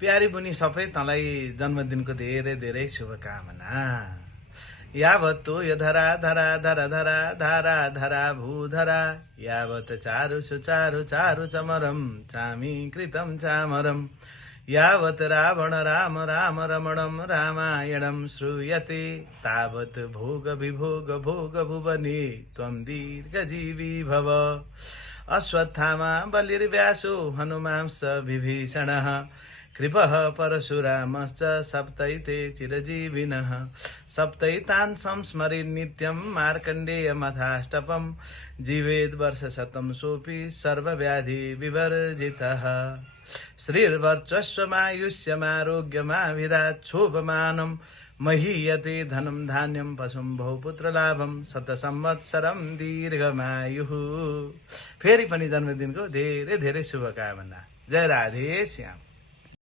प्यारी बुनी सबै तँलाई जन्मदिनको धेरै धेरै शुभकामना। यावत् यो धरा धरा धरा धरा धारा धरा भूधरा यावत् चारु सुचारु चारु चमरम चामी कृतं चामरम यावत् रावण राम राम रमणं रामायणं श्रूयते तावत् भोग विभोग भोग भुवने त्वं दीर्घजीवी भव। अश्वत्थामा बलिर्व्यासो हनुमांश्च विभीषणः कृपः परशुरामश्च सप्तैते चिरजीविनः सप्तैतान् संस्मरेन् नित्यं मार्कण्डेयमथाष्टपं जीवेद् वर्षशतं सोऽपि सर्वव्याधि विवर्जितः। श्रीर्वर्चस्वमायुष्यमारोग्यमाभिधात् शोभमानं महीयते धनं धान्यं पशुं बहुपुत्रलाभं शतसंवत्सरं दीर्घमायुः। फेरि पनि जन्मदिनको धेरै धेरै शुभकामना। जय राधे श्याम।